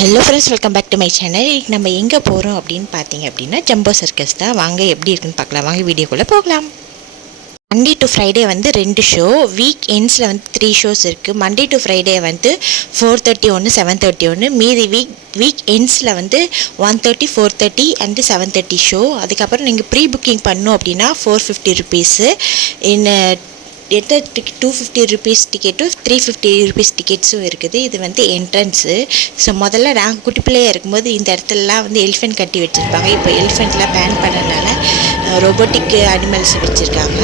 Hello friends, welcome back to my channel. நம்ம எங்கே போகிறோம் அப்படின்னு பார்த்தீங்க அப்படின்னா ஜம்போ சர்க்கஸ் தான். வாங்க எப்படி இருக்குன்னு பார்க்கலாம். வாங்க வீடியோக்குள்ளே போகலாம். மண்டே டு ஃப்ரைடே வந்து 2 ஷோ, வீக் எண்ட்ஸில் வந்து 3 ஷோஸ் இருக்குது. மண்டே டு ஃப்ரைடே வந்து 4:30 ஒன்று, 7:30 ஒன்று. மீதி வீக் எண்ட்ஸில் வந்து 1:30, 4:30 அண்டு 7:30 ஷோ. அதுக்கப்புறம் நீங்கள் ப்ரீ புக்கிங் பண்ணோம் அப்படின்னா 450 ருபீஸு. எந்த டிக்கெட் 250 ருபீஸ் டிக்கெட்டும் 350 ருபீஸ் டிக்கெட்ஸும் இருக்குது. இது வந்து என்ட்ரன்ஸு. ஸோ முதல்ல நாங்கள் குட்டி பிள்ளையாக இருக்கும்போது இந்த இடத்துலலாம் வந்து எலிஃபென்ட் கட்டி வச்சுருப்பாங்க. இப்போ எலிஃபெண்ட்லாம் பேன் பண்ணனால ரோபோட்டிக் அனிமல்ஸ் வச்சுருக்காங்க.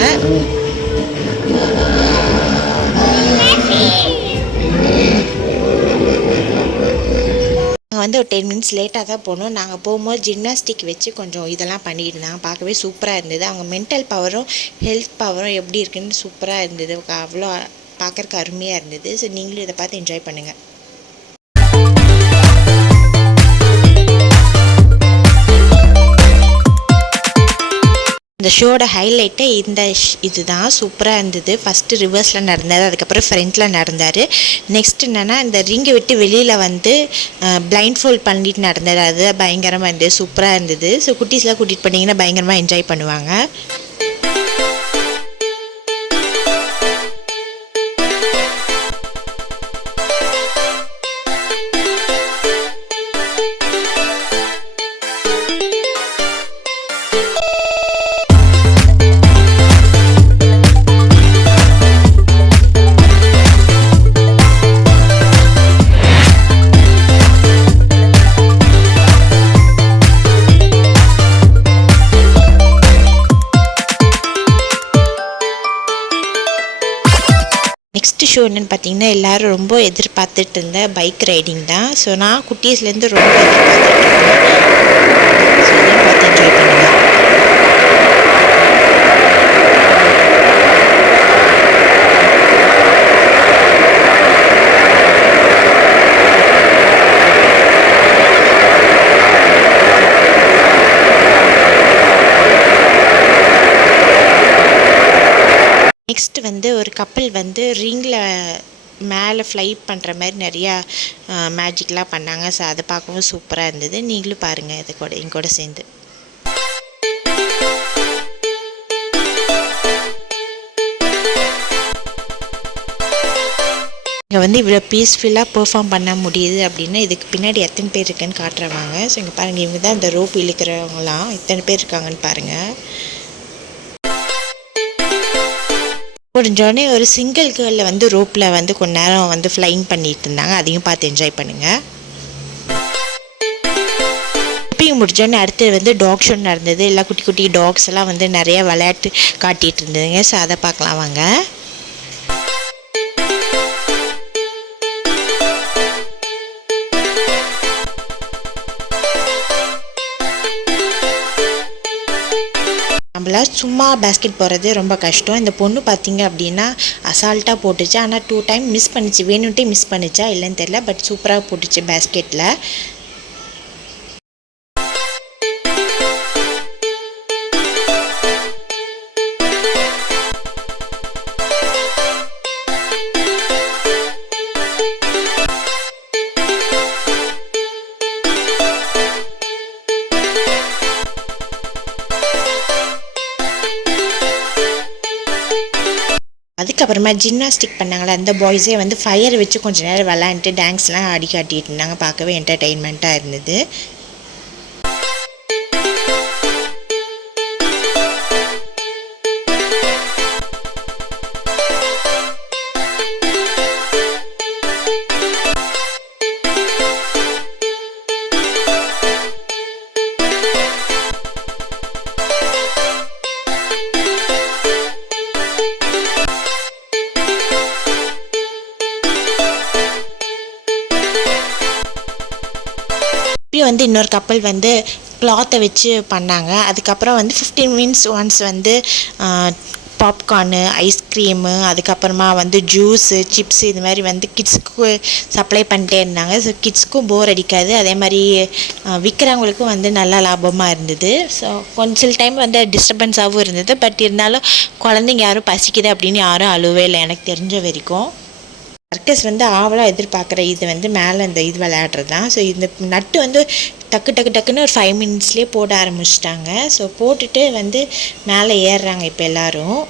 நாங்கள் வந்து ஒரு 10 மினிட்ஸ் லேட்டாக தான் போனோம். நாங்கள் போகும்போது ஜிம்னாஸ்டிக் வச்சு கொஞ்சம் இதெல்லாம் பண்ணிட்டு இருந்தாங்க. பார்க்கவே சூப்பராக இருந்தது. அவங்க மென்டல் பவரும் ஹெல்த் பவரும் எப்படி இருக்குன்னு சூப்பராக இருந்தது. அவ்வளோ பார்க்குறக்கு அருமையாக இருந்தது. ஸோ நீங்களும் இதை பார்த்து என்ஜாய் பண்ணுங்கள். இந்த ஷோட ஹைலைட்டே இதுதான். சூப்பராக இருந்தது. ஃபஸ்ட்டு ரிவர்ஸில் நடந்தார், அதுக்கப்புறம் ஃப்ரண்ட்டில் நடந்தார். நெக்ஸ்ட் என்னென்னா இந்த ரிங்கை விட்டு வெளியில் வந்து பிளைண்ட் ஃபோல்ட் பண்ணிட்டு நடந்தார். அது பயங்கரமாக இருந்தது, சூப்பராக இருந்தது. ஸோ குட்டீஸ்லாம் கூட்டிகிட்டு போனீங்கன்னா பயங்கரமாக என்ஜாய் பண்ணுவாங்க. நெக்ஸ்ட் ஷோ என்னென்னு பார்த்தீங்கன்னா எல்லோரும் ரொம்ப எதிர்பார்த்துட்டு இருந்த பைக் ரைடிங் தான். ஸோ நான் குட்டீஸ்லேருந்து ரொம்ப எதிர்பார்த்துட்டு இருந்தேன். ஸோ இதையும் பார்த்து என்ஜாய் பண்ணுங்கள். நெக்ஸ்ட் வந்து ஒரு கப்பல் வந்து ரிங்கில் மேலே ஃப்ளை பண்ணுற மாதிரி நிறையா மேஜிக்லாம் பண்ணாங்க. ஸோ அதை பார்க்கவும் சூப்பராக இருந்தது. நீங்களும் பாருங்கள் இது கூட எங்கூட சேர்ந்து. இங்கே வந்து இவ்வளோ பீஸ்ஃபுல்லாக பெர்ஃபார்ம் பண்ண முடியுது அப்படின்னா இதுக்கு பின்னாடி எத்தனை பேர் இருக்குன்னு காட்டுறவாங்க. ஸோ இங்கே பாருங்கள், இவங்க தான் இந்த ரோப் இழுக்கிறவங்களாம். எத்தனை பேர் இருக்காங்கன்னு பாருங்கள். முடிஞ்சோடனே ஒரு சிங்கிள் கேர்ளில் வந்து ரோப்பில் வந்து கொஞ்ச நேரம் வந்து ஃப்ளைங் பண்ணிட்டு இருந்தாங்க. அதையும் பார்த்து என்ஜாய் பண்ணுங்கள். இப்பயும் முடிஞ்சோடனே அடுத்து வந்து டாக் ஷோ நடந்தது. எல்லா குட்டி குட்டி டாக்ஸ் எல்லாம் வந்து நிறைய விளையாட்டு காட்டிகிட்டு இருந்ததுங்க. ஸோ அதை பார்க்கலாம் வாங்க. நம்மளால் சும்மா பேஸ்கெட் போடுறது ரொம்ப கஷ்டம். இந்த பொண்ணு பார்த்தீங்க அப்படின்னா அசால்ட்டாக போட்டுச்சு. ஆனால் 2 டைம் மிஸ் பண்ணிச்சு. வேணுன்ட்டே மிஸ் பண்ணிச்சா இல்லைன்னு தெரியல, பட் சூப்பராக போட்டுச்சு பேஸ்கெட்டில். அதுக்கப்புறமா ஜிம்னாஸ்டிக் பண்ணாங்களே அந்த பாய்ஸே வந்து ஃபயர் வச்சு கொஞ்சம் நேரம் விளாண்டுட்டு டான்ஸ்லாம் ஆடி காட்டிகிட்டு இருந்தாங்க. பார்க்கவே என்டர்டெயின்மெண்ட்டாக இருந்தது. வந்து இன்னொரு கப்பல் வந்து கிளாத்தை வச்சு பண்ணாங்க. அதுக்கப்புறம் வந்து 15 மினிட்ஸ் ஒன்ஸ் வந்து பாப்கார்னு, ஐஸ்கிரீமு, அதுக்கப்புறமா வந்து ஜூஸு, சிப்ஸு இது மாதிரி வந்து கிட்ஸுக்கு சப்ளை பண்ணிட்டே இருந்தாங்க. ஸோ கிட்ஸ்க்கும் போர் அடிக்காது. அதே மாதிரி விற்கிறவங்களுக்கும் வந்து நல்லா லாபமாக இருந்தது. ஸோ கொஞ்சம் சில டைம் வந்து டிஸ்டர்பன்ஸாகவும் இருந்தது. பட் இருந்தாலும் குழந்தைங்க யாரும் பசிக்குது அப்படின்னு யாரும் அழுவே இல்லை எனக்கு தெரிஞ்ச வரைக்கும். சர்க்கஸ் வந்து ஆவலாக எதிர்பார்க்குற இது வந்து மேலே இந்த இது விளையாடுறது தான். ஸோ இந்த நட்டு வந்து டக்குன்னு ஒரு 5 மினிட்ஸ்லேயே போட ஆரம்பிச்சிட்டாங்க. ஸோ போட்டுட்டு வந்து மேலே ஏறுறாங்க இப்போ எல்லோரும்.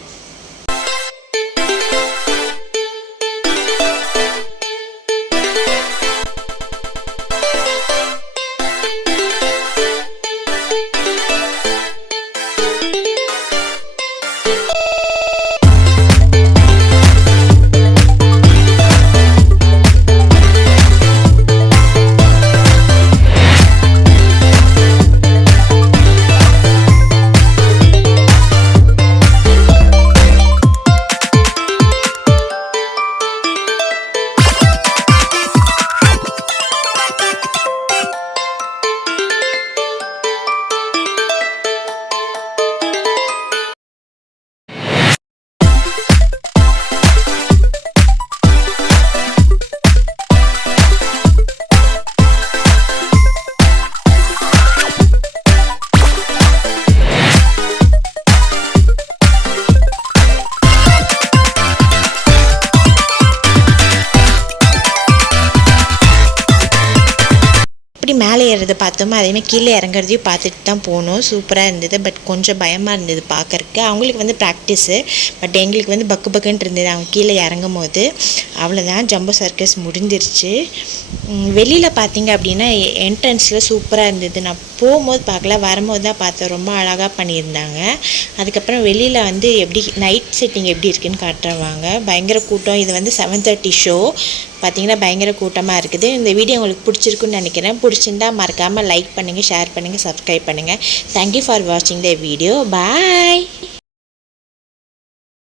எப்படி மேலே ஏறுறது பார்த்தோமோ அதேமாதிரி கீழே இறங்குறதையும் பார்த்துட்டு தான் போகணும். சூப்பராக இருந்தது. பட் கொஞ்சம் பயமாக இருந்தது பார்க்குறக்கு. அவங்களுக்கு வந்து ப்ராக்டிஸு, பட் எங்களுக்கு வந்து பக்குன்னு இருந்தது அவங்க கீழே இறங்கும் போது. அவ்வளோதான், ஜம்போ சர்க்கஸ் முடிஞ்சிருச்சு. வெளியில் பார்த்தீங்க அப்படின்னா என்ட்ரன்ஸில் சூப்பராக இருந்தது. நான் போகும்போது பார்க்கல, வரும்போது தான் பார்த்தேன். ரொம்ப அழகாக பண்ணியிருந்தாங்க. அதுக்கப்புறம் வெளியில் வந்து எப்படி நைட் செட்டிங் எப்படி இருக்குதுன்னு காட்டுறவாங்க. பயங்கர கூட்டம். இது வந்து 7:30 ஷோ. பார்த்திங்கன்னா பயங்கர கூட்டமாக இருக்குது. இந்த வீடியோ உங்களுக்கு பிடிச்சிருக்குன்னு நினைக்கிறேன். பிடிச்சிருந்தா மறக்காமல் லைக் பண்ணுங்கள், ஷேர் பண்ணுங்கள், சப்ஸ்கிரைப் பண்ணுங்கள். தேங்க்யூ ஃபார் வாட்சிங் த வீடியோ. பாய்.